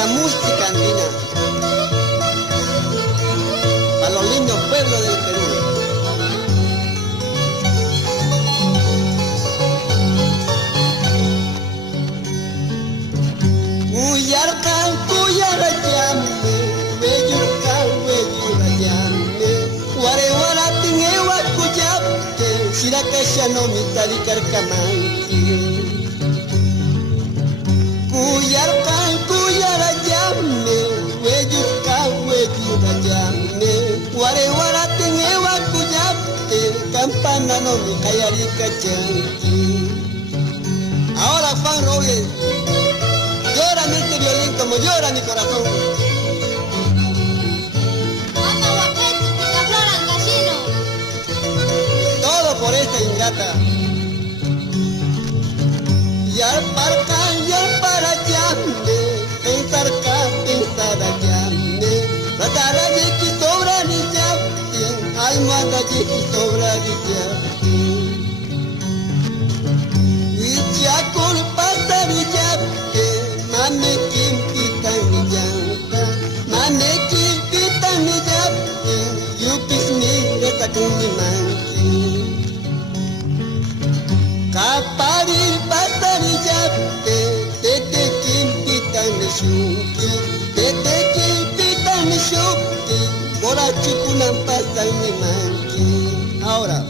la música andina, para los lindos pueblos del Perú. Cuyarcan, cuyarayame, beyurcan, beyurayame, guarewara tingewa cuyapte, sirakasha no mitali karkamanti. Cuyarcan, cuyarayame, beyurcan, beyurayame, guarewara tingewa cuyapte, campana no mi kayarikachanti. Ahora Juan Robles, llora este violín como llora mi corazón. Anda guaquete, picaflor andallino. Todo por esta ingrata. Yar para llame, pensar llame, ratara yiki sobra ni yaptin, almohada yiki sobra ni yaptin. Ya culpa ni yaptin, mame kim kita ni janta, mame kim kita ni yaptin, yukis ni reta kuni manki. Kapari pasari yapte, tete kim kita ni shuki, tete kim kita ni shuki, borracho kunan pasar ni manki. Ahora.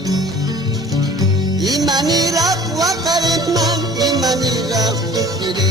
Imanira wakareman, imanira kukire